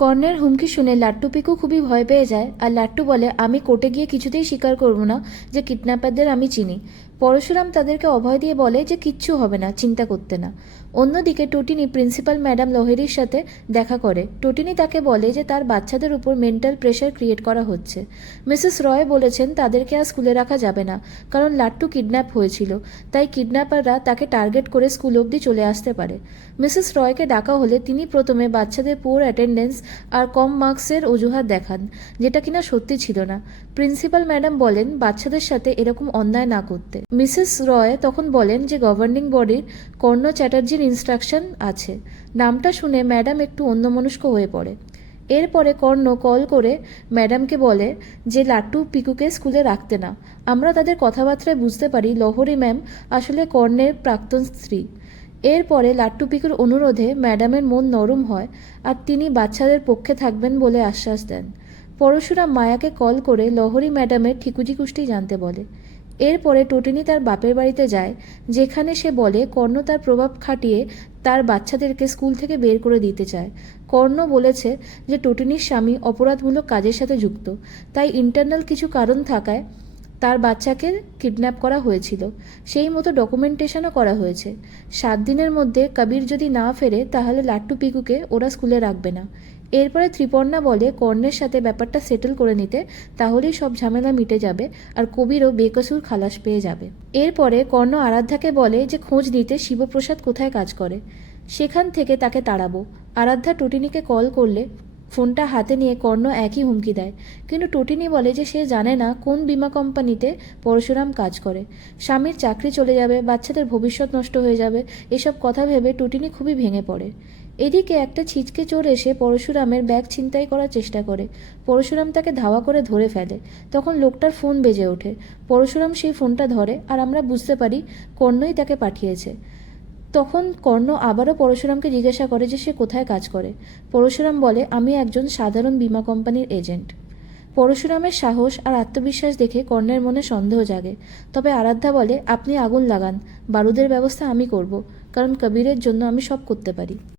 কর্ণের হুমকি শুনে লাট্টু পিকু খুবই ভয় পেয়ে যায় আর লাট্টু বলে, আমি কোর্টে গিয়ে কিছুতেই স্বীকার করব না যে কিডন্যাপারদের আমি চিনি। পরশুরাম তাদেরকে অভয় দিয়ে বলে যে কিচ্ছু হবে না, চিন্তা করতে না। অন্যদিকে টুটিনি প্রিন্সিপাল ম্যাডাম লহেরির সাথে দেখা করে। টুটিনি তাকে বলে যে তার বাচ্চাদের উপর মেন্টাল প্রেশার ক্রিয়েট করা হচ্ছে। মিসেস রয় বলেছেন, তাদেরকে আর স্কুলে রাখা যাবে না, কারণ লাট্টু কিডন্যাপ হয়েছিল, তাই কিডন্যাপাররা তাকে টার্গেট করে স্কুল অবধি চলে আসতে পারে। মিসেস রয়কে ডাকা হলে তিনি প্রথমে বাচ্চাদের পুয়ার অ্যাটেন্ডেন্স আর কম মার্কসের অজুহাত দেখান, যেটা কিনা সত্যি ছিল না। প্রিন্সিপাল ম্যাডাম বলেন, বাচ্চাদের সাথে এরকম অন্যায় না করতে। মিসেস রয় তখন বলেন যে গভর্নিং বডির কর্ণ চ্যাটার্জির ইনস্ট্রাকশন আছে। নামটা শুনে ম্যাডাম একটু অন্যমনস্ক হয়ে পড়ে। এরপরে কর্ণ কল করে ম্যাডামকে বলে যে, লাট্টু, পিকুকে স্কুলে রাখতে না। আমরা তাদের কথাবার্তায় বুঝতে পারি, লহরী ম্যাম আসলে কর্ণের প্রাক্তন স্ত্রী। এরপরে লাট্টু পিকুর অনুরোধে ম্যাডামের মন নরম হয় আর তিনি বাচ্চাদের পক্ষে থাকবেন বলে আশ্বাস দেন। পরশুরাম মায়াকে কল করে লহরী ম্যাডামের ঠিকুজি কুষ্টি জানতে বলে। এরপরে টটিনি তার বাপের বাড়িতে যায়, যেখানে সে বলে, কর্ণ তার প্রভাব খাটিয়ে তার বাচ্চাদেরকে স্কুল থেকে বের করে দিতে চায়। কর্ণ বলেছে যে, টটিনির স্বামী অপরাধমূলক কাজের সাথে যুক্ত। তাই ইন্টারনাল কিছু কারণ থাকায় তার বাচ্চাকে কিডন্যাপ করা হয়েছিল। সেই মতো ডকুমেন্টেশনও করা হয়েছে। সাত দিনের মধ্যে কবির যদি না ফেরে, তাহলে লাট্টু পিকুকে ওরা স্কুলে রাখবে না। এরপরে ত্রিপর্ণা বলে, কর্ণের সাথে ব্যাপারটা সেটেল করে নিতে তাহলেই সব ঝামেলা মিটে যাবে আর কবিরও বেকসুর খালাস পেয়ে যাবে। এরপরে কর্ণ আরাধ্যাকে বলে যে, খোঁজ নিতে শিবপ্রসাদ কোথায় কাজ করে? সেখান থেকে তাকে তাড়াবো। আরাধ্যা টুটিনিকে কল করলে ফোনটা হাতে নিয়ে কর্ণ একই হুমকি দেয়। কিন্তু টুটিনি বলে যে সে জানে না কোন বীমা কোম্পানিতে পরশুরাম কাজ করে। স্বামীর চাকরি চলে যাবে, বাচ্চাদের ভবিষ্যৎ নষ্ট হয়ে যাবে, এসব কথা ভেবে টুটিনি খুবই ভেঙে পড়ে। এদিকে একটা ছিচকে চোর এসে পরশুরামের ব্যাগ ছিনতাই করার চেষ্টা করে। পরশুরাম তাকে ধাওয়া করে ধরে ফেলে। তখন লোকটার ফোন বেজে ওঠে। পরশুরাম সেই ফোনটা ধরে, আর আমরা বুঝতে পারি কর্ণই তাকে পাঠিয়েছে। তখন কর্ণ আবারও পরশুরামকে জিজ্ঞাসা করে যে সে কোথায় কাজ করে। পরশুরাম বলে, আমি একজন সাধারণ বীমা কোম্পানির এজেন্ট। পরশুরামের সাহস আর আত্মবিশ্বাস দেখে কর্ণের মনে সন্দেহ জাগে। তবে আরাধ্যা বলে, আপনি আগুন লাগান। বারুদের ব্যবস্থা আমি করব, কারণ কবিরের জন্য আমি সব করতে পারি।